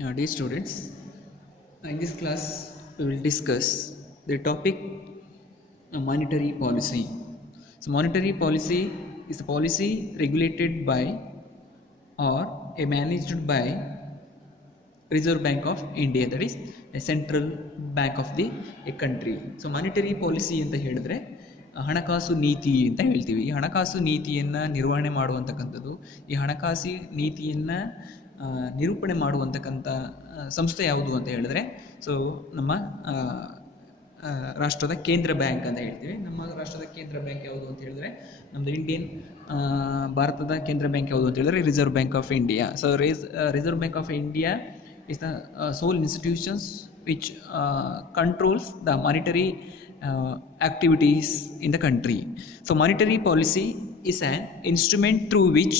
Dear students, in this class we will discuss the topic monetary policy. So, monetary policy is a policy regulated by or managed by Reserve Bank of India, that is a central bank of the a country. So, monetary policy ಅಂತ ಹೇಳಿದ್ರೆ ಹಣಕಾಸು ನೀತಿ ಅಂತ ಹೇಳ್ತೀವಿ. ಈ ಹಣಕಾಸು ನೀತಿಯನ್ನು ನಿರ್ವಹಣೆ ಮಾಡುವಂತಕ್ಕಂಥದ್ದು, ಈ ಹಣಕಾಸು ನೀತಿಯನ್ನು ನಿರೂಪಣೆ ಮಾಡುವಂತಕ್ಕಂಥ ಸಂಸ್ಥೆ ಯಾವುದು ಅಂತ ಹೇಳಿದ್ರೆ ಸೊ ನಮ್ಮ ರಾಷ್ಟ್ರದ ಕೇಂದ್ರ ಬ್ಯಾಂಕ್ ಅಂತ ಹೇಳ್ತೀವಿ. ನಮ್ಮ ರಾಷ್ಟ್ರದ ಕೇಂದ್ರ ಬ್ಯಾಂಕ್ ಯಾವುದು ಅಂತ ಹೇಳಿದ್ರೆ ನಮ್ಮದು ಭಾರತದ ಕೇಂದ್ರ ಬ್ಯಾಂಕ್ ಯಾವುದು ಅಂತ ಹೇಳಿದ್ರೆ reserve bank of India. So reserve bank of India is the sole institutions which controls the monetary activities in the country. So monetary policy is an instrument through which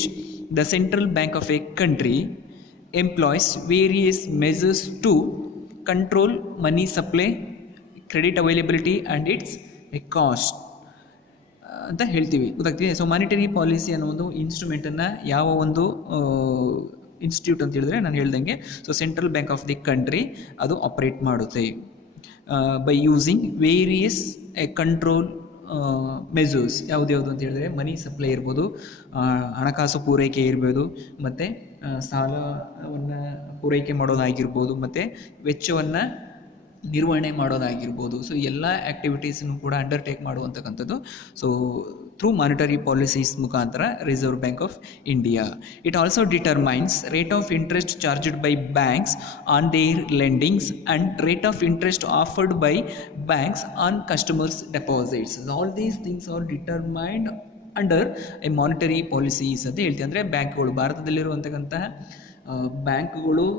the central bank of a country employs various measures to control money supply, credit availability and its cost ಅಂತ ಹೇಳ್ತೀವಿ. ಗೊತ್ತಾಗ್ತಿದೆ. So monetary policy ಅನ್ನೋ ಒಂದು ಇನ್ಸ್ಟ್ರೂಮೆಂಟನ್ನು ಯಾವ ಒಂದು institute ಅಂತ ಹೇಳಿದ್ರೆ ನಾನು ಹೇಳ್ದಂಗೆ so central bank of the country ಅದು ಆಪರೇಟ್ ಮಾಡುತ್ತೆ by using various control measures. ಯಾವುದು ಅಂತ ಹೇಳಿದ್ರೆ ಮನಿ ಸಪ್ಲೈ ಇರ್ಬೋದು, ಹಣಕಾಸು ಪೂರೈಕೆ ಇರ್ಬೋದು, ಮತ್ತು ಸಾಲವನ್ನು ಪೂರೈಕೆ ಮಾಡೋದಾಗಿರ್ಬೋದು, ಮತ್ತು ವೆಚ್ಚವನ್ನು ನಿರ್ವಹಣೆ ಮಾಡೋದಾಗಿರ್ಬೋದು. ಸೊ ಎಲ್ಲ ಆ್ಯಕ್ಟಿವಿಟೀಸನ್ನು ಕೂಡ ಅಂಡರ್ಟೇಕ್ ಮಾಡುವಂತಕ್ಕಂಥದ್ದು ಸೊ ಥ್ರೂ ಮಾನಿಟರಿ ಪಾಲಿಸೀಸ್ ಮುಖಾಂತರ reserve bank of India. It also determines rate of interest charged by banks on their lendings and rate of interest offered by banks on customers deposits. All these things are determined under a monetary policies ಅಂತ ಹೇಳ್ತೀವಿ. ಅಂದರೆ ಬ್ಯಾಂಕ್ಗಳು, ಭಾರತದಲ್ಲಿರುವಂತಕ್ಕಂತಹ ಬ್ಯಾಂಕ್ಗಳು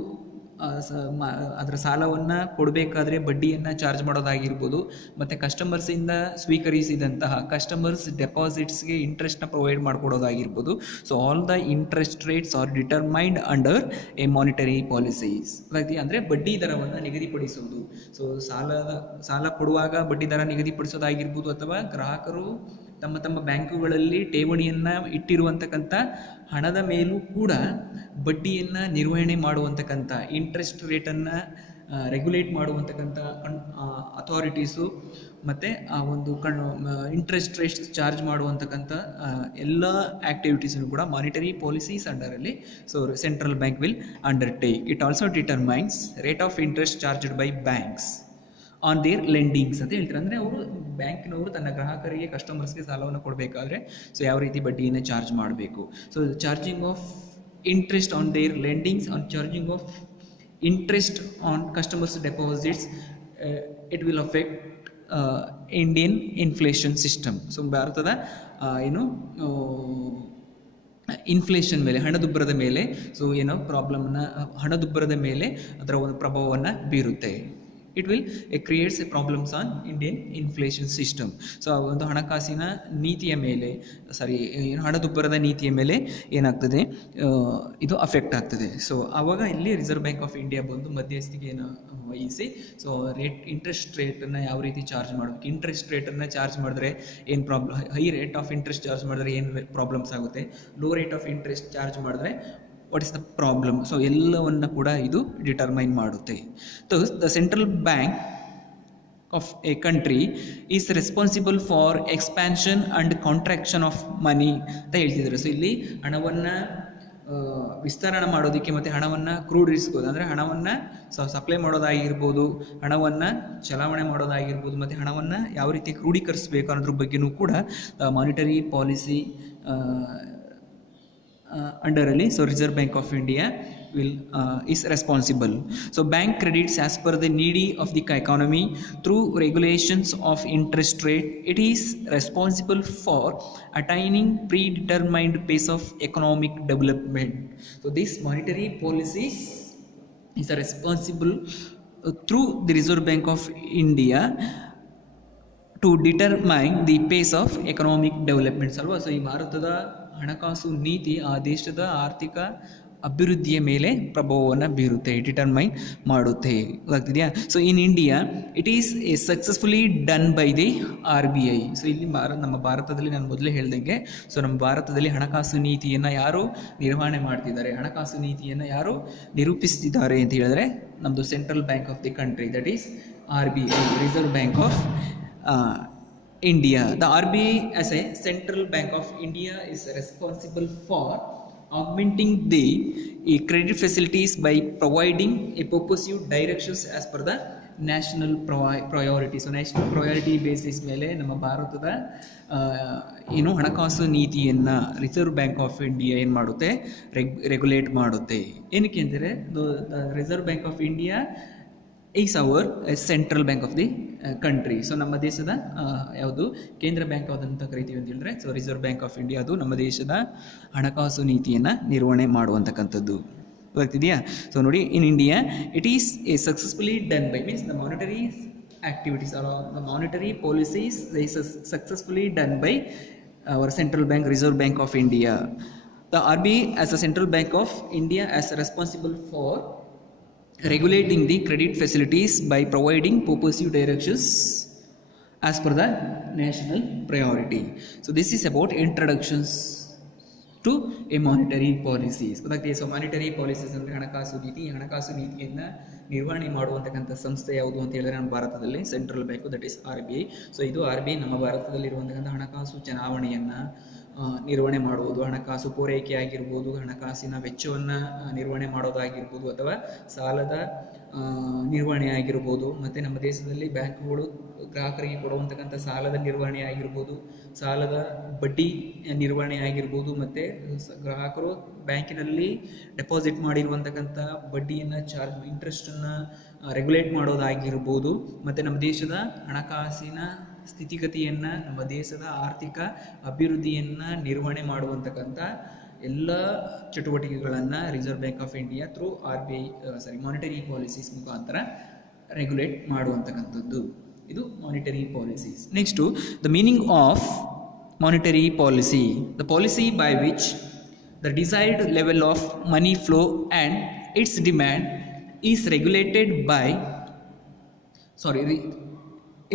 ಅದರ ಸಾಲವನ್ನು ಕೊಡಬೇಕಾದ್ರೆ ಬಡ್ಡಿಯನ್ನು charge ಮಾಡೋದಾಗಿರ್ಬೋದು, ಮತ್ತು ಕಸ್ಟಮರ್ಸಿಂದ ಸ್ವೀಕರಿಸಿದಂತಹ ಕಸ್ಟಮರ್ಸ್ ಡೆಪಾಸಿಟ್ಸ್ಗೆ ಇಂಟ್ರೆಸ್ಟ್ನ ಪ್ರೊವೈಡ್ ಮಾಡಿಕೊಡೋದಾಗಿರ್ಬೋದು. So all the interest rates are determined under a monetary policies. ಅಂದರೆ ಬಡ್ಡಿ ದರವನ್ನು ನಿಗದಿಪಡಿಸುವುದು. ಸೊ ಸಾಲ ಕೊಡುವಾಗ ಬಡ್ಡಿ ದರ ನಿಗದಿಪಡಿಸೋದಾಗಿರ್ಬೋದು, ಅಥವಾ ಗ್ರಾಹಕರು ತಮ್ಮ ಬ್ಯಾಂಕುಗಳಲ್ಲಿ ಠೇವಣಿಯನ್ನು ಇಟ್ಟಿರುವಂತಕ್ಕಂಥ ಹಣದ ಮೇಲೂ ಕೂಡ ಬಡ್ಡಿಯನ್ನು ನಿರ್ವಹಣೆ ಮಾಡುವಂತಕ್ಕಂಥ ಇಂಟ್ರೆಸ್ಟ್ ರೇಟನ್ನು ರೆಗ್ಯುಲೇಟ್ ಮಾಡುವಂತಕ್ಕಂಥ ಅಥಾರಿಟೀಸು, ಮತ್ತು ಆ ಒಂದು ಇಂಟ್ರೆಸ್ಟ್ ರೇಟ್ ಚಾರ್ಜ್ ಮಾಡುವಂತಕ್ಕಂಥ ಎಲ್ಲ ಆ್ಯಕ್ಟಿವಿಟೀಸನ್ನು ಕೂಡ ಮಾನಿಟರಿ ಪಾಲಿಸೀಸ್ ಅಂಡರಲ್ಲಿ so central bank will undertake. It also determines rate of interest charged by banks on their lendings ಅಂತ ಹೇಳ್ತಾರೆ. ಅಂದರೆ ಅವರು ಬ್ಯಾಂಕಿನವರು ತನ್ನ ಗ್ರಾಹಕರಿಗೆ ಕಸ್ಟಮರ್ಸ್ಗೆ ಸಾಲವನ್ನು ಕೊಡಬೇಕಾದ್ರೆ ಸೊ ಯಾವ ರೀತಿ ಬಡ್ಡಿಯನ್ನು ಚಾರ್ಜ್ ಮಾಡಬೇಕು. So charging of interest on their lendings, on charging of interest on customers deposits, it will affect Indian inflation system. So ಭಾರತದ ಇನ್ಫ್ಲೇಷನ್ ಮೇಲೆ, ಹಣದುಬ್ಬರದ ಮೇಲೆ ಸೊ ಹಣದುಬ್ಬರದ ಮೇಲೆ ಅದರ ಒಂದು ಪ್ರಭಾವವನ್ನು ಬೀರುತ್ತೆ. It will creates A problems on Indian inflation system. So ಒಂದು ಹಣಕಾಸಿನ ನೀತಿಯ ಮೇಲೆ ಹಣದುಬ್ಬರದ ನೀತಿಯ ಮೇಲೆ ಏನಾಗ್ತದೆ, ಇದು ಅಫೆಕ್ಟ್ ಆಗ್ತದೆ. ಸೊ ಆವಾಗ ಇಲ್ಲಿ ರಿಸರ್ವ್ ಬ್ಯಾಂಕ್ ಆಫ್ ಇಂಡಿಯಾ ಬಂದು ಮಧ್ಯಸ್ಥಿಕೆಯನ್ನು ವಹಿಸಿ ಸೊ ಇಂಟ್ರೆಸ್ಟ್ ರೇಟನ್ನು ಯಾವ ರೀತಿ ಚಾರ್ಜ್ ಮಾಡಬೇಕು, ಇಂಟ್ರೆಸ್ಟ್ ರೇಟನ್ನು ಚಾರ್ಜ್ ಮಾಡಿದ್ರೆ ಏನು problem, high rate of interest charge ಮಾಡಿದ್ರೆ ಏನು ಪ್ರಾಬ್ಲಮ್ಸ್ ಆಗುತ್ತೆ, low rate of interest charge ಮಾಡಿದ್ರೆ what is the problem. So ಎಲ್ಲವನ್ನು ಕೂಡ ಇದು ಡಿಟರ್ಮೈನ್ ಮಾಡುತ್ತೆ. The central bank of a country is responsible for expansion and contraction of money ಅಂತ ಹೇಳ್ತಿದ್ದಾರೆ. ಸೊ ಇಲ್ಲಿ ಹಣವನ್ನು ವಿಸ್ತರಣೆ ಮಾಡೋದಕ್ಕೆ ಮತ್ತು ಹಣವನ್ನು ಕ್ರೋಢೀಕರಿಸ್ಬೋದು, ಅಂದರೆ ಹಣವನ್ನು ಸಪ್ಲೈ ಮಾಡೋದಾಗಿರ್ಬೋದು, ಹಣವನ್ನು ಚಲಾವಣೆ ಮಾಡೋದಾಗಿರ್ಬೋದು, ಮತ್ತು ಹಣವನ್ನು ಯಾವ ರೀತಿ ಕ್ರೋಢೀಕರಿಸಬೇಕು ಅನ್ನೋದ್ರ ಬಗ್ಗೆಯೂ ಕೂಡ ಮಾನಿಟರಿ ಪಾಲಿಸಿ ಅಂಡರಲ್ಲಿ so reserve bank of India is responsible. So bank credits as per the needy of the economy through regulations of interest rate. It is responsible for attaining predetermined pace of economic development. So this monetary policies is responsible through the Reserve Bank of India to determine the pace of economic development. ಅಲ್ವಾ. So ಈ ಭಾರತದ ಹಣಕಾಸು ನೀತಿ ಆ ದೇಶದ ಆರ್ಥಿಕ ಅಭಿವೃದ್ಧಿಯ ಮೇಲೆ ಪ್ರಭಾವವನ್ನು ಬೀರುತ್ತೆ, ಡಿಟರ್ಮೈನ್ ಮಾಡುತ್ತೆ. ಗೊತ್ತಾಗ್ತಿದೆಯಾ? So in India it is a successfully done by the RBI. So ಇಲ್ಲಿ ನಮ್ಮ ಭಾರತದಲ್ಲಿ ನಾನು ಮೊದಲೇ ಹೇಳ್ದಂಗೆ, ಸೊ ನಮ್ಮ ಭಾರತದಲ್ಲಿ ಹಣಕಾಸು ನೀತಿಯನ್ನು ಯಾರು ನಿರ್ವಹಣೆ ಮಾಡ್ತಿದ್ದಾರೆ, ಹಣಕಾಸು ನೀತಿಯನ್ನು ಯಾರು ನಿರೂಪಿಸ್ತಿದ್ದಾರೆ ಅಂತ ಹೇಳಿದ್ರೆ ನಮ್ಮದು central bank of the country, that is RBI, reserve bank of India. The RBI as a central bank of India is responsible for augmenting the credit facilities by providing a purposive directions as per the national priority. So national priority basis ಮೇಲೆ ನಮ್ಮ ಭಾರತದ ಏನು ಹಣಕಾಸು ನೀತಿಯನ್ನು reserve bank of India ಏನು ಮಾಡುತ್ತೆ, regulate ಮಾಡುತ್ತೆ. ಏನಕ್ಕೆ ಅಂದರೆ reserve bank of India is our central bank of the country. So ನಮ್ಮ ದೇಶದ ಯಾವುದು ಕೇಂದ್ರ ಬ್ಯಾಂಕ್ ಯಾವುದಂತ ಕರಿತೀವಿ ಅಂತ ಹೇಳಿದ್ರೆ, so reserve bank of India ಅದು ನಮ್ಮ ದೇಶದ ಹಣಕಾಸು ನೀತಿಯನ್ನು ನಿರ್ವಹಣೆ ಮಾಡುವಂತಕ್ಕಂಥದ್ದು. ಗೊತ್ತಾಗ್ತಿದೆಯಾ? ಸೊ ನೋಡಿ, ಇನ್ India it is a successfully done by means the monetary activities or the monetary policies is successfully done by our central bank, Reserve Bank of India. The RBI as a central bank of India is responsible for regulating the credit facilities by providing purposive directions as per the national priority. So this is about introductions to a monetary policies. ಗೊತ್ತಾಗ್ತದೆ? So monetary policies ಅಂದರೆ ಹಣಕಾಸು ನೀತಿ. ಹಣಕಾಸು ನೀತಿಯನ್ನು ನಿರ್ವಹಣೆ ಮಾಡುವಂತಕ್ಕಂಥ ಸಂಸ್ಥೆ ಯಾವುದು ಅಂತ ಹೇಳಿದ್ರೆ ನಮ್ಮ ಭಾರತದಲ್ಲಿ central bank, that is RBI. So ಇದು RBI ನಮ್ಮ ಭಾರತದಲ್ಲಿರುವಂತಕ್ಕಂಥ ಹಣಕಾಸು ಚಲಾವಣೆಯನ್ನು ನಿರ್ವಹಣೆ ಮಾಡುವುದು, ಹಣಕಾಸು ಪೂರೈಕೆ ಆಗಿರ್ಬೋದು, ಹಣಕಾಸಿನ ವೆಚ್ಚವನ್ನು ನಿರ್ವಹಣೆ ಮಾಡೋದಾಗಿರ್ಬೋದು, ಅಥವಾ ಸಾಲದ ನಿರ್ವಹಣೆ ಆಗಿರ್ಬೋದು, ಮತ್ತು ನಮ್ಮ ದೇಶದಲ್ಲಿ ಬ್ಯಾಂಕುಗಳು ಗ್ರಾಹಕರಿಗೆ ಕೊಡುವಂತಕ್ಕಂಥ ಸಾಲದ ನಿರ್ವಹಣೆ ಆಗಿರ್ಬೋದು, ಸಾಲದ ಬಡ್ಡಿ ನಿರ್ವಹಣೆ ಆಗಿರ್ಬೋದು, ಮತ್ತು ಗ್ರಾಹಕರು ಬ್ಯಾಂಕಿನಲ್ಲಿ ಡೆಪಾಸಿಟ್ ಮಾಡಿರುವಂತಕ್ಕಂಥ ಬಡ್ಡಿಯನ್ನು ಇಂಟ್ರೆಸ್ಟನ್ನು ರೆಗ್ಯುಲೇಟ್ ಮಾಡೋದಾಗಿರ್ಬೋದು, ಮತ್ತು ನಮ್ಮ ದೇಶದ ಹಣಕಾಸಿನ ಸ್ಥಿತಿಗತಿಯನ್ನು, ನಮ್ಮ ದೇಶದ ಆರ್ಥಿಕ ಅಭಿವೃದ್ಧಿಯನ್ನು ನಿರ್ವಹಣೆ ಮಾಡುವಂತಕ್ಕಂಥ ಎಲ್ಲ ಚಟುವಟಿಕೆಗಳನ್ನು reserve bank of India through RBI monetary policies ಮುಖಾಂತರ ರೆಗ್ಯುಲೇಟ್ ಮಾಡುವಂತಕ್ಕಂಥದ್ದು. ಇದು monetary policies. Next the meaning of monetary policy, the policy by which the desired level of money flow and it's demand is regulated by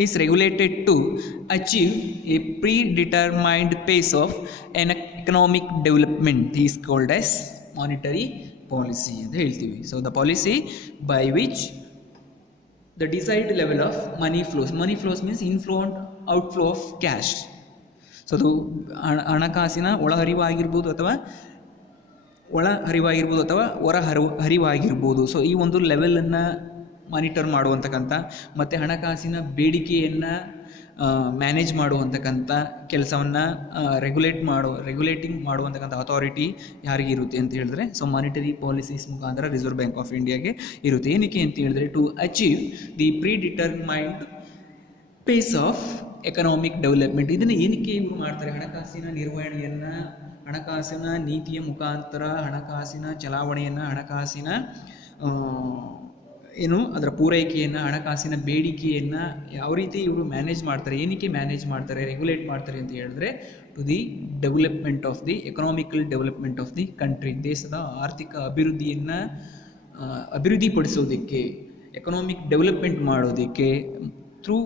is regulated to achieve a predetermined pace of an economic development is called as monetary policy ಅಂತ ಹೇಳ್ತೀವಿ. So the policy by which the desired level of money flows means inflow and outflow of cash. So ಅದು ಹಣಕಾಸಿನ ಒಳಹರಿವಾಗಿರ್ಬೋದು ಅಥವಾ ಹೊರ ಹರಿವಾಗಿರ್ಬೋದು. So ಈ ಒಂದು ಲೆವೆಲನ್ನು monitor ಮಾಡುವಂತಕ್ಕಂಥ ಮತ್ತು ಹಣಕಾಸಿನ ಬೇಡಿಕೆಯನ್ನು ಮ್ಯಾನೇಜ್ ಮಾಡುವಂತಕ್ಕಂಥ ಕೆಲಸವನ್ನು ರೆಗ್ಯುಲೇಟಿಂಗ್ ಮಾಡುವಂತಕ್ಕಂಥ ಅಥಾರಿಟಿ ಯಾರಿಗಿರುತ್ತೆ ಅಂತ ಹೇಳಿದ್ರೆ, ಸೊ ಮಾನಿಟರಿ ಪಾಲಿಸೀಸ್ ಮುಖಾಂತರ ರಿಸರ್ವ್ ಬ್ಯಾಂಕ್ ಆಫ್ ಇಂಡಿಯಾಗೆ ಇರುತ್ತೆ. ಏನಕ್ಕೆ ಅಂತ ಹೇಳಿದ್ರೆ, to achieve the predetermined pace of economic development. ಇದನ್ನು ಏನಕ್ಕೆ ಇವರು ಮಾಡ್ತಾರೆ? ಹಣಕಾಸಿನ ನಿರ್ವಹಣೆಯನ್ನು, ಹಣಕಾಸಿನ ನೀತಿಯ ಮುಖಾಂತರ ಹಣಕಾಸಿನ ಚಲಾವಣೆಯನ್ನು, ಹಣಕಾಸಿನ ಅದರ ಪೂರೈಕೆಯನ್ನು, ಹಣಕಾಸಿನ ಬೇಡಿಕೆಯನ್ನು ಯಾವ ರೀತಿ ಇವರು ಮ್ಯಾನೇಜ್ ಮಾಡ್ತಾರೆ, ಏನಕ್ಕೆ ಮ್ಯಾನೇಜ್ ಮಾಡ್ತಾರೆ, ರೆಗ್ಯುಲೇಟ್ ಮಾಡ್ತಾರೆ ಅಂತ ಹೇಳಿದ್ರೆ, to the development of the economical development of the country, ದೇಶದ ಆರ್ಥಿಕ ಅಭಿವೃದ್ಧಿಯನ್ನು ಅಭಿವೃದ್ಧಿಪಡಿಸೋದಕ್ಕೆ, ಎಕನಾಮಿಕ್ ಡೆವಲಪ್ಮೆಂಟ್ ಮಾಡೋದಕ್ಕೆ through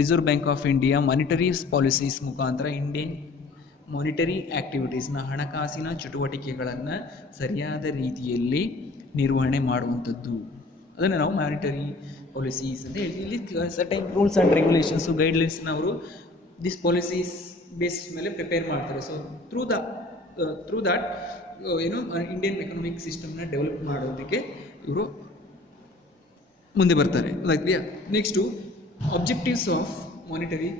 reserve bank of India monetary policies ಮುಖಾಂತರ ಇಂಡಿಯನ್ ಮಾನಿಟರಿ ಆ್ಯಕ್ಟಿವಿಟೀಸ್ನ, ಹಣಕಾಸಿನ ಚಟುವಟಿಕೆಗಳನ್ನು ಸರಿಯಾದ ರೀತಿಯಲ್ಲಿ ನಿರ್ವಹಣೆ ಮಾಡುವಂಥದ್ದು. ಅದನ್ನು ನಾವು ಮಾನಿಟರಿ ಪಾಲಿಸೀಸ್ ಅಂತ ಹೇಳ್ತೀವಿ. ಇಲ್ಲಿ ಸರ್ಟೈನ್ ರೂಲ್ಸ್ ಆ್ಯಂಡ್ ರೆಗ್ಯುಲೇಷನ್ಸು, ಗೈಡ್ಲೈನ್ಸ್ನ ಅವರು ದಿಸ್ ಪಾಲಿಸೀಸ್ ಬೇಸಿಸ್ ಮೇಲೆ ಪ್ರಿಪೇರ್ ಮಾಡ್ತಾರೆ. So through that Indian economic ಸಿಸ್ಟಮ್ನ ಡೆವಲಪ್ ಮಾಡೋದಕ್ಕೆ ಇವರು ಮುಂದೆ ಬರ್ತಾರೆ. Next objectives of monetary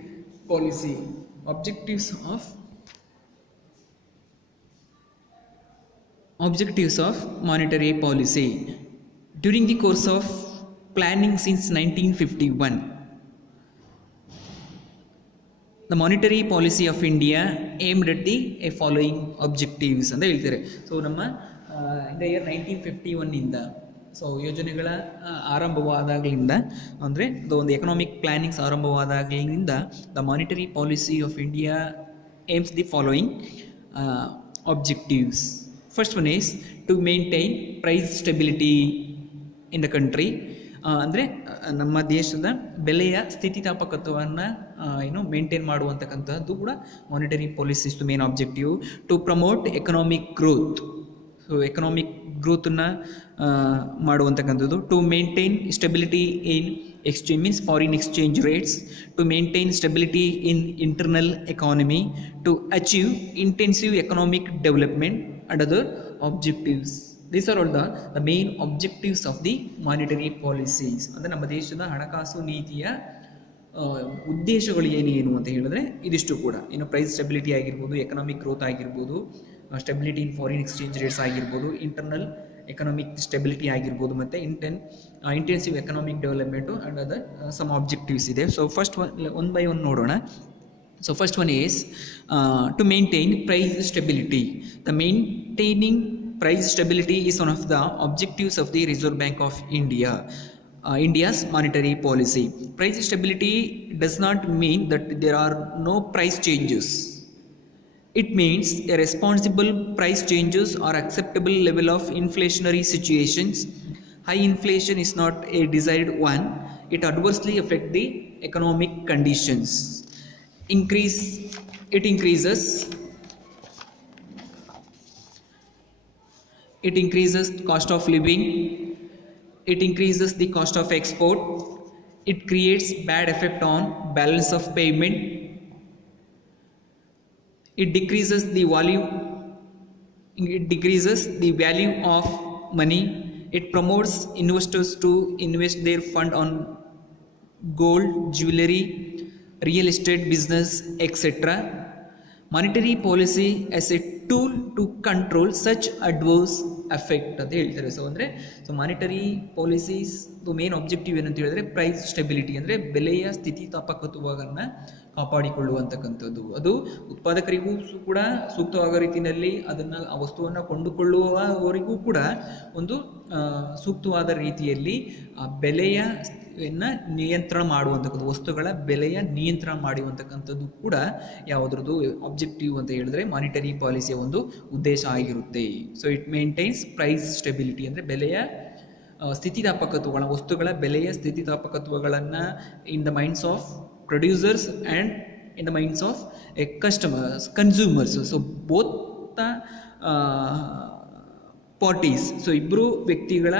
policy. Objectives of monetary policy. During the course of planning since 1951, the monetary policy of India aimed at the following objectives ಅಂತ ಹೇಳ್ತಾರೆ. So ನಮ್ಮ in the year 1951 ಇಂದ, so ಯೋಜನೆಗಳ ಆರಂಭವಾದಾಗಲಿಂದ, ಅಂದರೆ ಒಂದು ಎಕನಾಮಿಕ್ ಪ್ಲಾನಿಂಗ್ಸ್ ಆರಂಭವಾದಾಗಲಿಂದ, the monetary policy of India aims the following objectives. First one is to maintain price stability in the country. ಅಂದರೆ ನಮ್ಮ ದೇಶದ ಬೆಲೆಯ ಸ್ಥಿತಿಸ್ಥಾಪಕತ್ವವನ್ನು ಮೇಂಟೈನ್ ಮಾಡುವಂತಕ್ಕಂಥದ್ದು ಕೂಡ monetary policies main objective. To promote economic growth, so economic ಗ್ರೋತನ್ನು ಮಾಡುವಂತಕ್ಕಂಥದ್ದು. To maintain stability in exchange means foreign exchange rates, to maintain stability in internal economy, to achieve intensive economic development and other objectives. These are all the main objectives of the monetary policies. ಅಂದರೆ ನಮ್ಮ ದೇಶದ ಹಣಕಾಸು ನೀತಿಯ ಉದ್ದೇಶಗಳು ಏನೇನು ಅಂತ ಹೇಳಿದ್ರೆ ಇದಿಷ್ಟು ಕೂಡ, ಪ್ರೈಸ್ ಸ್ಟೆಬಿಲಿಟಿ ಆಗಿರ್ಬೋದು, ಎಕನಾಮಿಕ್ ಗ್ರೋತ್ ಆಗಿರ್ಬೋದು, stability in foreign exchange rates ಆಗಿರ್ಬೋದು, ಇಂಟರ್ನಲ್ ಎಕನಾಮಿಕ್ ಸ್ಟೆಬಿಲಿಟಿ ಆಗಿರ್ಬೋದು, ಮತ್ತು intensive economic development and other some objectives ಇದೆ. So first one by one ನೋಡೋಣ. So first one is to maintain price stability. The maintaining price stability is one of the objectives of the reserve bank of India. India's monetary policy. Price stability does not mean that there are no price changes. It means a responsible price changes or acceptable level of inflationary situations. High inflation is not a desired one. It adversely affects the economic conditions. It increases cost of living. It increases the cost of export. It creates bad effect on balance of payment. It decreases the value of money. It promotes investors to invest their fund on gold, jewelry, real estate business, etc. Monetary policy as a tool to control such adverse effect ಅಂತ ಹೇಳ್ತಾರೆ. So monetary policies main objective ಏನಂತ ಹೇಳಿದ್ರೆ price stability, ಅಂದರೆ ಬೆಲೆಯ ಸ್ಥಿತಿಸ್ಥಾಪಕತ್ವವನ್ನು ಕಾಪಾಡಿಕೊಳ್ಳುವಂತಕ್ಕಂಥದ್ದು. ಅದು ಉತ್ಪಾದಕರಿಗೂ ಕೂಡ ಸೂಕ್ತವಾದ ರೀತಿಯಲ್ಲಿ ಅದನ್ನು ಆ ವಸ್ತುವನ್ನು ಕೊಂಡುಕೊಳ್ಳುವವರಿಗೂ ಕೂಡ ಒಂದು ಸೂಕ್ತವಾದ ರೀತಿಯಲ್ಲಿ ಆ ಬೆಲೆಯ ನಿಯಂತ್ರಣ ಮಾಡುವಂಥದ್ದು, ವಸ್ತುಗಳ ಬೆಲೆಯ ನಿಯಂತ್ರಣ ಮಾಡುವಂತಕ್ಕಂಥದ್ದು ಕೂಡ ಯಾವುದ್ರದ್ದು ಆಬ್ಜೆಕ್ಟಿವ್ ಅಂತ ಹೇಳಿದ್ರೆ ಮಾನಿಟರಿ ಪಾಲಿಸಿಯ ಒಂದು ಉದ್ದೇಶ ಆಗಿರುತ್ತೆ. So it maintains price stability, ಅಂದರೆ ಬೆಲೆಯ ಸ್ಥಿತಿಸ್ಥಾಪಕತ್ವಗಳ, ವಸ್ತುಗಳ ಬೆಲೆಯ ಸ್ಥಿತಿಸ್ಥಾಪಕತ್ವಗಳನ್ನು in the minds of producers and in the minds of consumers. So both the parties, so ಇಬ್ಬರು ವ್ಯಕ್ತಿಗಳ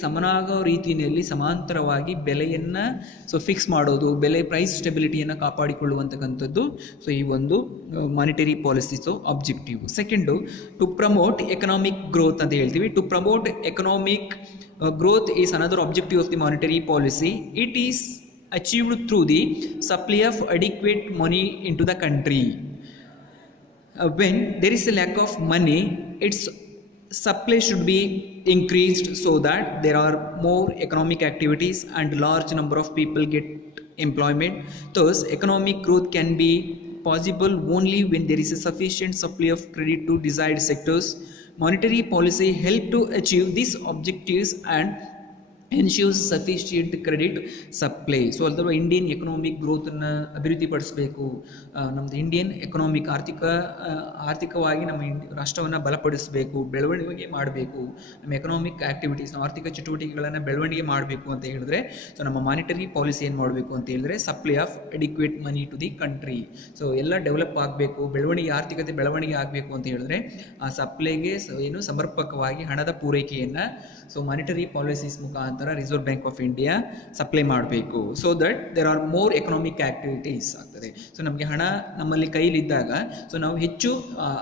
ಸಮನಾಗೋ ರೀತಿಯಲ್ಲಿ ಸಮಾಂತರವಾಗಿ ಬೆಲೆಯನ್ನು ಫಿಕ್ಸ್ ಮಾಡೋದು, ಪ್ರೈಸ್ ಸ್ಟೆಬಿಲಿಟಿಯನ್ನು ಕಾಪಾಡಿಕೊಳ್ಳುವಂತಕ್ಕಂಥದ್ದು ಸೊ ಈ ಒಂದು monetary policies objective. Second, to promote economic growth ಅಂತ ಹೇಳ್ತೀವಿ. To promote economic growth is another objective of the monetary policy. It is achieved through the supply of adequate money into the country. When there is a lack of money, its supply should be increased so that there are more economic activities and large number of people get employment. Thus, economic growth can be possible only when there is a sufficient supply of credit to desired sectors. Monetary policy help to achieve these objectives and ensures sufficient credit supply. So ಅಲ್ದರ Indian economic ಗ್ರೋತನ್ನು ಅಭಿವೃದ್ಧಿಪಡಿಸಬೇಕು, ನಮ್ಮದು Indian economic ಆರ್ಥಿಕವಾಗಿ ನಮ್ಮ ರಾಷ್ಟ್ರವನ್ನು ಬಲಪಡಿಸಬೇಕು, ಬೆಳವಣಿಗೆ ಮಾಡಬೇಕು, ನಮ್ಮ ಎಕನಾಮಿಕ್ ಆ್ಯಕ್ಟಿವಿಟೀಸ್, ನಮ್ಮ ಆರ್ಥಿಕ ಚಟುವಟಿಕೆಗಳನ್ನು ಬೆಳವಣಿಗೆ ಮಾಡಬೇಕು ಅಂತ ಹೇಳಿದ್ರೆ ಸೊ ನಮ್ಮ ಮಾನಿಟರಿ ಪಾಲಿಸಿ ಏನು ಮಾಡಬೇಕು ಅಂತ ಹೇಳಿದ್ರೆ supply of adequate money to the country. So ಎಲ್ಲ ಡೆವಲಪ್ ಆಗಬೇಕು, ಆರ್ಥಿಕತೆ ಬೆಳವಣಿಗೆ ಆಗಬೇಕು ಅಂತ ಹೇಳಿದ್ರೆ ಆ ಸಪ್ಲೈಗೆ ಸಮರ್ಪಕವಾಗಿ ಹಣದ ಪೂರೈಕೆಯನ್ನು ಸೊ ಮಾನಿಟರಿ ಪಾಲಿಸೀಸ್ ಮುಖಾಂತರ reserve bank of India supply ಮಾಡಬೇಕು. So that there are more economic activities ಆಗ್ತದೆ. ಸೊ ನಮಗೆ ಹಣ ನಮ್ಮಲ್ಲಿ ಕೈಲಿದ್ದಾಗ ಸೊ ನಾವು ಹೆಚ್ಚು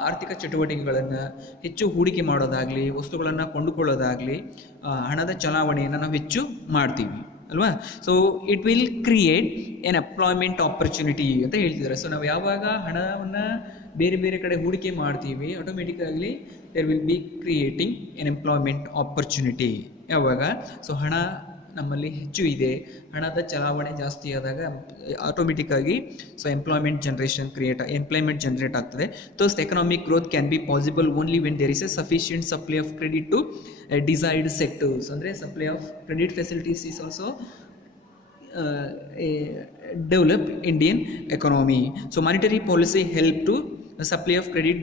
ಆರ್ಥಿಕ ಚಟುವಟಿಕೆಗಳನ್ನು, ಹೆಚ್ಚು ಹೂಡಿಕೆ ಮಾಡೋದಾಗಲಿ, ವಸ್ತುಗಳನ್ನು ಕೊಂಡುಕೊಳ್ಳೋದಾಗಲಿ, ಹಣದ ಚಲಾವಣೆಯನ್ನು ನಾವು ಹೆಚ್ಚು ಮಾಡ್ತೀವಿ ಅಲ್ವಾ. So it will create N employment opportunity ಅಂತ ಹೇಳ್ತಿದ್ದಾರೆ. ಸೊ ನಾವು ಯಾವಾಗ ಹಣವನ್ನು ಬೇರೆ ಬೇರೆ ಕಡೆ ಹೂಡಿಕೆ ಮಾಡ್ತೀವಿ, ಆಟೋಮೆಟಿಕ್ಕಾಗಲಿ there will be creating an employment opportunity. ಯಾವಾಗ ಸೊ ಹಣ ನಮ್ಮಲ್ಲಿ ಹೆಚ್ಚು ಇದೆ, ಹಣದ ಚಲಾವಣೆ ಜಾಸ್ತಿ ಆದಾಗ ಆಟೋಮೆಟಿಕ್ಕಾಗಿ ಸೊ ಎಂಪ್ಲಾಯ್ಮೆಂಟ್ ಜನರೇಟ್ ಆಗ್ತದೆ. Those economic growth can be possible only when there is a sufficient supply of credit to desired sectors. ಅಂದರೆ supply of credit facilities is also develop Indian economy. So monetary policy help to the supply of credit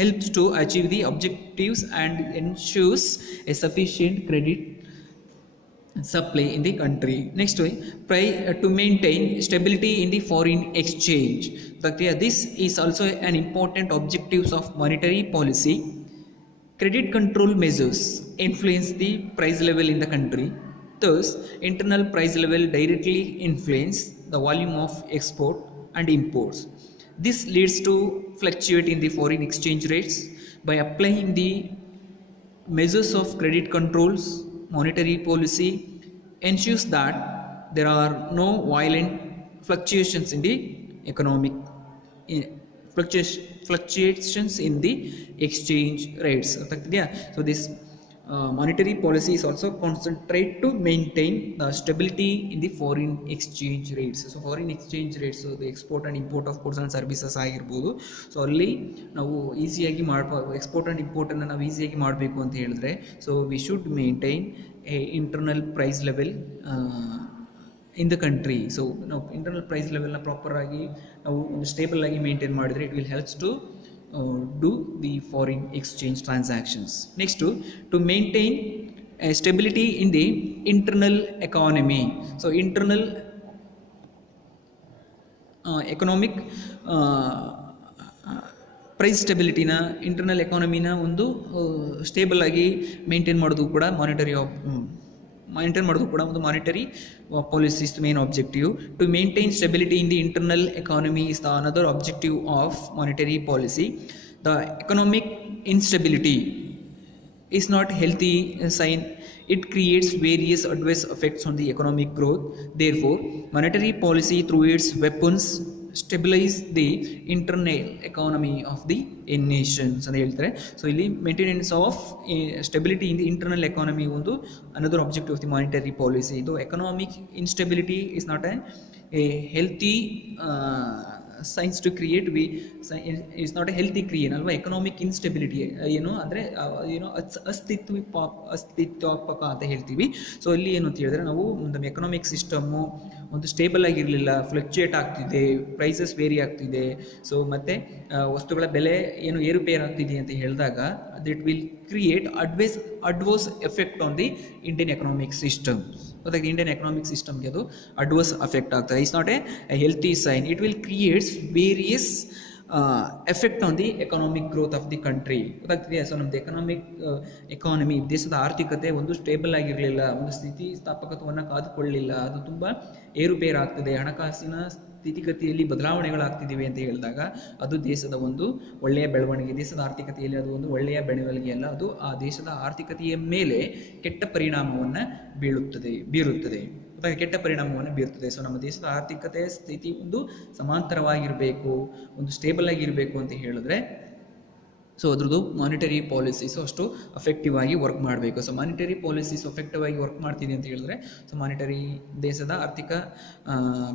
helps to achieve the objectives and ensures a sufficient credit supply in the country. Next way, to maintain stability in the foreign exchange. This is also an important objectives of monetary policy. Credit control measures influence the price level in the country. Thus, internal price level directly influence the volume of export and imports. This leads to fluctuate in the foreign exchange rates. By applying the measures of credit controls, monetary policy ensures that there are no violent fluctuations in the economic fluctuations in the exchange rates. So this monetary policy is also concentrate to maintain the stability in the foreign exchange rates. So foreign exchange rates, so the export and import of goods and services ಆಗಿರ್ಬೋದು. So ಅಲ್ಲಿ ನಾವು ಈಸಿಯಾಗಿ export and ಇಂಪೋರ್ಟನ್ನು ನಾವು ಈಸಿಯಾಗಿ ಮಾಡಬೇಕು ಅಂತ ಹೇಳಿದ್ರೆ, so we should maintain a internal price level in the country. So ನಾವು ಇಂಟರ್ನಲ್ ಪ್ರೈಸ್ ಲೆವೆಲ್ನ ಪ್ರಾಪರಾಗಿ ನಾವು ಸ್ಟೇಬಲ್ ಆಗಿ ಮೇಂಟೈನ್ ಮಾಡಿದರೆ it will helps to do the foreign exchange transactions. Next, to maintain stability in the internal economy. So internal economic price ಸ್ಟೆಬಿಲಿಟಿನ, internal ಎಕಾನಮಿನ ಒಂದು stable ಆಗಿ ಮೇಂಟೈನ್ ಮಾಡೋದು ಕೂಡ ಒಂದು monetary policy is the main objective. To maintain stability in the internal economy is the another objective of monetary policy. The economic instability is not healthy sign. It creates various adverse effects on the economic growth. Therefore, monetary policy through its weapons stabilize the internal economy of the nations ಅಂತ ಹೇಳ್ತಾರೆ. So ಇಲ್ಲಿ maintenance of stability in the internal economy ಒಂದು another objective of the monetary policy. ಇದು economic instability is not a healthy signs to create is not a healthy creation ಅಲ್ವಾ. Economic instability ಏನು ಅಂದರೆ ಅಸ್ತಿತ್ವಾತ್ಮಕ ಅಂತ ಹೇಳ್ತೀವಿ. ಸೊ ಇಲ್ಲಿ ಏನು ಅಂತ ಹೇಳಿದ್ರೆ, ನಾವು ನಮ್ಮ ಎಕನಾಮಿಕ್ ಸಿಸ್ಟಮ್ಮು ಒಂದು ಸ್ಟೇಬಲ್ ಆಗಿರಲಿಲ್ಲ, ಫ್ಲಕ್ಚುಯೇಟ್ ಆಗ್ತಿದೆ, ಪ್ರೈಸಸ್ ವೇರಿ ಆಗ್ತಿದೆ. ಸೊ ಮತ್ತು ವಸ್ತುಗಳ ಬೆಲೆ ಏನು ಏರುಪೇರು ಆಗ್ತಿದೆ ಅಂತ ಹೇಳಿದಾಗ that will create adverse effect on the Indian economic system. ಗೊತ್ತಾಗ ಇಂಡಿಯನ್ ಎಕನಾಮಿಕ್ ಸಿಸ್ಟಮ್ಗೆ ಅದು ಅಡ್ವರ್ಸ್ ಅಫೆಕ್ಟ್ ಆಗ್ತದೆ. It's not a healthy sign. It will creates various effect on the economic growth of the country. ಗೊತ್ತಾಗ್ತಿದೆಯಾ? So ನಮ್ಮದು economy ದೇಶದ ಆರ್ಥಿಕತೆ ಒಂದು stable ಆಗಿರಲಿಲ್ಲ, ಒಂದು ಸ್ಥಿತಿಸ್ಥಾಪಕತ್ವವನ್ನು ಕಾದುಕೊಳ್ಳಲಿಲ್ಲ, ಅದು ತುಂಬ ಏರುಪೇರು ಆಗ್ತದೆ, ಹಣಕಾಸಿನ ಸ್ಥಿತಿಗತಿಯಲ್ಲಿ ಬದಲಾವಣೆಗಳಾಗ್ತಿದ್ದೀವಿ ಅಂತ ಹೇಳಿದಾಗ ಅದು ದೇಶದ ಒಂದು ಒಳ್ಳೆಯ ಬೆಳವಣಿಗೆ, ದೇಶದ ಆರ್ಥಿಕತೆಯಲ್ಲಿ ಅದು ಒಂದು ಒಳ್ಳೆಯ ಬೆಳವಣಿಗೆ ಅಲ್ಲ, ಅದು ಆ ದೇಶದ ಆರ್ಥಿಕತೆಯ ಮೇಲೆ ಕೆಟ್ಟ ಪರಿಣಾಮವನ್ನು ಬೀರುತ್ತದೆ. ಕೆಟ್ಟ ಪರಿಣಾಮವನ್ನು ಬೀರುತ್ತದೆ. ಸೊ ನಮ್ಮ ದೇಶದ ಆರ್ಥಿಕತೆ ಸ್ಥಿತಿ ಒಂದು ಸಮಾಂತರವಾಗಿರಬೇಕು, ಒಂದು ಸ್ಟೇಬಲ್ ಆಗಿರಬೇಕು ಅಂತ ಹೇಳಿದ್ರೆ ಸೊ ಅದ್ರದ್ದು ಮಾನಿಟರಿ ಪಾಲಿಸೀಸು ಅಷ್ಟು ಅಫೆಕ್ಟಿವ್ ಆಗಿ ವರ್ಕ್ ಮಾಡಬೇಕು. ಸೊ ಮಾನಿಟರಿ ಪಾಲಿಸೀಸ್ ಎಫೆಕ್ಟಿವ್ ಆಗಿ ವರ್ಕ್ ಮಾಡ್ತಿದೆ ಅಂತ ಹೇಳಿದ್ರೆ ಸೊ ಮಾನಿಟರಿ ದೇಶದ ಆರ್ಥಿಕ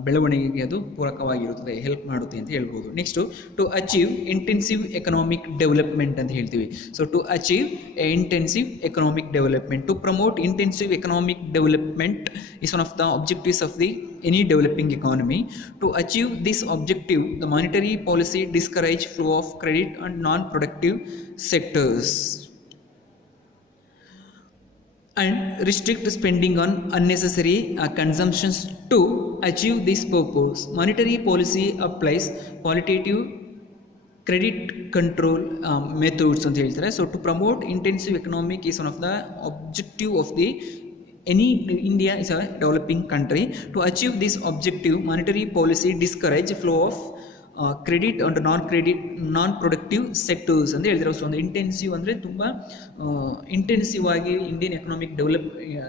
ಬೆಳವಣಿಗೆಗೆ ಅದು ಪೂರಕವಾಗಿರುತ್ತದೆ, ಹೆಲ್ಪ್ ಮಾಡುತ್ತೆ ಅಂತ ಹೇಳ್ಬೋದು. Next to achieve intensive economic development ಅಂತ ಹೇಳ್ತೀವಿ. So to achieve intensive economic development, to promote intensive economic development is one of the objectives of any developing economy. To achieve this objective, the monetary policy discourage flow of credit and non-productive sectors and restrict spending on unnecessary consumptions. To achieve this purpose, monetary policy applies qualitative credit control methods ಅಂತ ಹೇಳ್ತಾರೆ. So to promote intensive economic is one of the objective of India is a developing country. To achieve this objective, monetary policy discourage flow of credit and non productive sectors ಅಂತ ಹೇಳಿದ್ರೆ. So ಒಂದು intensive ಅಂದರೆ ತುಂಬ intensive ಆಗಿ Indian economic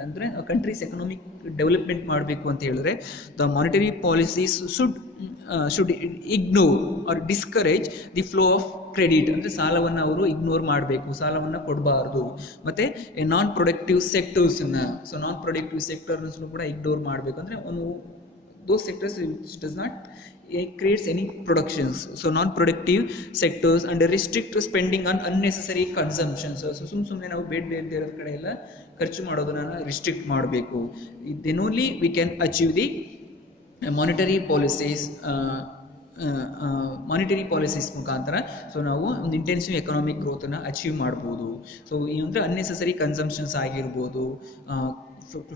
ಅಂದರೆ countries economic development ಮಾಡಬೇಕು ಅಂತ ಹೇಳಿದ್ರೆ the monetary policies should ignore or discourage the flow of credit, ಅಂದರೆ ಸಾಲವನ್ನು ಅವರು ಇಗ್ನೋರ್ ಮಾಡಬೇಕು, ಸಾಲವನ್ನು ಕೊಡಬಾರ್ದು. ಮತ್ತು ನಾನ್ ಪ್ರೊಡಕ್ಟಿವ್ ಸೆಕ್ಟರ್ಸನ್ನು, ಸೊ ನಾನ್ ಪ್ರೊಡಕ್ಟಿವ್ ಸೆಕ್ಟರ್ಸ್ನು ಕೂಡ ಇಗ್ನೋರ್ ಮಾಡಬೇಕು. ಅಂದರೆ ಒಂದು those sectors which does not creates any productions, so non-productive sectors, and restrict spending on unnecessary consumption. So ಸುಮ್ಮನೆ ನಾವು ಬೇಡದೇ ಇರೋ ಕಡೆ ಎಲ್ಲ ಖರ್ಚು ಮಾಡೋದನ್ನ ರಿಸ್ಟ್ರಿಕ್ಟ್ ಮಾಡಬೇಕು. then only we can achieve the monetary policies monetary policies ಮುಖಾಂತರ ಸೊ ನಾವು ಒಂದು ಇಂಟೆನ್ಸಿವ್ ಎಕನಾಮಿಕ್ ಗ್ರೋತನ್ನು ಅಚೀವ್ ಮಾಡ್ಬೋದು. ಸೊ ಏನಂದರೆ ಅನ್ನೆಸೆಸರಿ ಕನ್ಸಂಪ್ಷನ್ಸ್ ಆಗಿರ್ಬೋದು,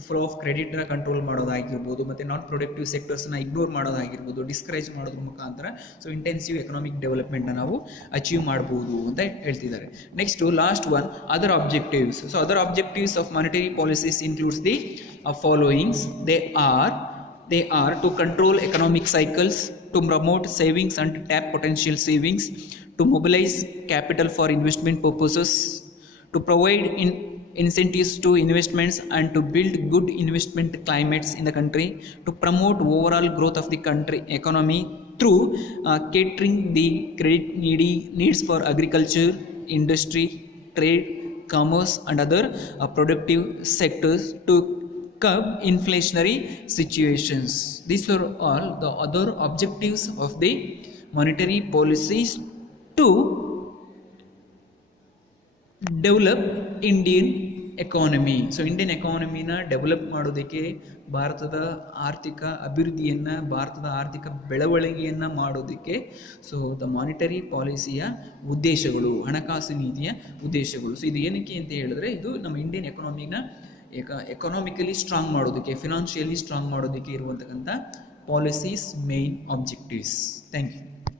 ಫ್ಲೋ ಆಫ್ ಕ್ರೆಡಿಟ್ನ ಕಂಟ್ರೋಲ್ ಮಾಡೋದಾಗಿರ್ಬೋದು, ಮತ್ತು ನಾನ್ ಪ್ರೊಡಕ್ಟಿವ್ ಸೆಕ್ಟರ್ಸ್ನ ಇಗ್ನೋರ್ ಮಾಡೋದಾಗಿರ್ಬೋದು, ಡಿಸ್ಕರೇಜ್ ಮಾಡೋದ್ರ ಮುಖಾಂತರ ಸೊ ಇಂಟೆನ್ಸಿವ್ ಎಕನಾಮಿಕ್ ಡೆವಲಪ್ಮೆಂಟ್ನ ನಾವು ಅಚೀವ್ ಮಾಡ್ಬೋದು ಅಂತ ಹೇಳ್ತಿದ್ದಾರೆ. Next last one, other objectives. So other objectives of monetary policies includes the followings. They are to control economic cycles, to promote savings and tap potential savings, to mobilize capital for investment purposes, to provide incentives to investments and to build good investment climates in the country, to promote overall growth of the country economy through catering the credit needs for agriculture, industry, trade, commerce and other productive sectors, to curb inflationary situations. These are all the other objectives of the monetary policies to develop Indian economy. So Indian ಎಕಾನಮಿನ develop ಮಾಡೋದಕ್ಕೆ, ಭಾರತದ ಆರ್ಥಿಕ ಅಭಿವೃದ್ಧಿಯನ್ನು, ಭಾರತದ ಆರ್ಥಿಕ ಬೆಳವಣಿಗೆಯನ್ನು ಮಾಡೋದಕ್ಕೆ so the monetary ಪಾಲಿಸಿಯ ಉದ್ದೇಶಗಳು, ಹಣಕಾಸು ನೀತಿಯ ಉದ್ದೇಶಗಳು. ಸೊ ಇದು ಏನಕ್ಕೆ ಅಂತ ಹೇಳಿದ್ರೆ, ಇದು ನಮ್ಮ ಇಂಡಿಯನ್ ಎಕಾನಮಿನ ಎಕನಾಮಿಕಲಿ ಸ್ಟ್ರಾಂಗ್ ಮಾಡೋದಕ್ಕೆ, ಫಿನಾನ್ಷಿಯಲಿ ಸ್ಟ್ರಾಂಗ್ ಮಾಡೋದಕ್ಕೆ ಇರುವಂತಕ್ಕಂಥ policies main objectives. Thank you.